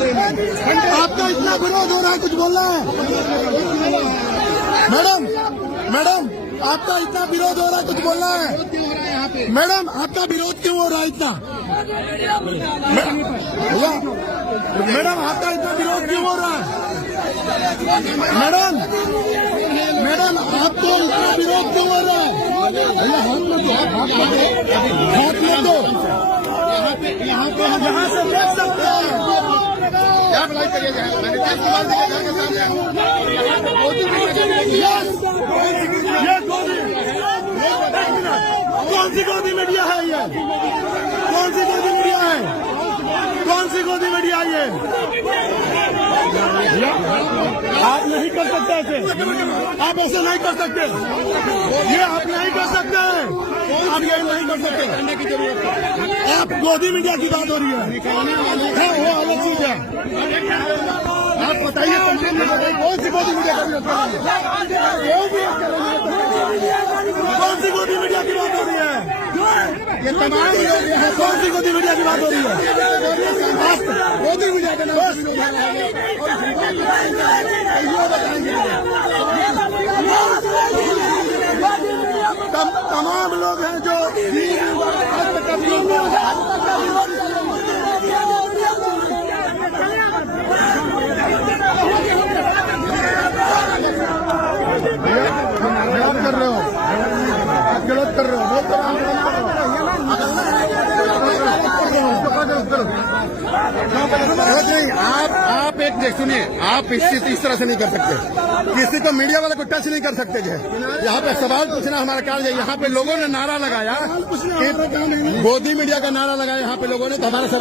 आपका इतना विरोध हो रहा है, कुछ बोलना है? मैडम आपका इतना विरोध हो रहा है, कुछ बोलना है? मैडम आपका विरोध क्यों हो रहा है इतना? भैया मैडम आपका इतना विरोध क्यों हो रहा है? मैडम आपको इतना विरोध क्यों हो रहा है? भैया हाथ में दो, हाथ में दो। यहाँ से देख सकते हैं क्या बुलाई करिए कौन सी गोदी मीडिया है ये? कौन सी गोदी मीडिया है? कौन सी गोदी मीडिया है ये? आप नहीं कर सकते ऐसे, आप ऐसे नहीं कर सकते, ये आप नहीं कर सकते, आप ये नहीं कर सकते। आप गोदी मीडिया की बात हो रही है, वो अलग चीज है। आप बताइए कौन सी गोदी मीडिया का विरोध कर रही है? कौन सी गोदी मीडिया की बात हो रही है? ये तमाम कौन सी गोदी मीडिया की बात हो रही है? गोदी मीडिया के नाम तमाम लोग हैं जो आप कर रहे हो, आप गलत कर रहे हो, नहीं। आप एक सुनिए, आप इस तरह से नहीं कर सकते, किसी को मीडिया वाले को टच नहीं कर सकते। जो यहाँ पे सवाल पूछना हमारा कार्य है। यहाँ पे लोगों ने नारा लगाया, गोदी मीडिया का नारा लगाया यहाँ पे लोगों ने, तो हमारा सवाल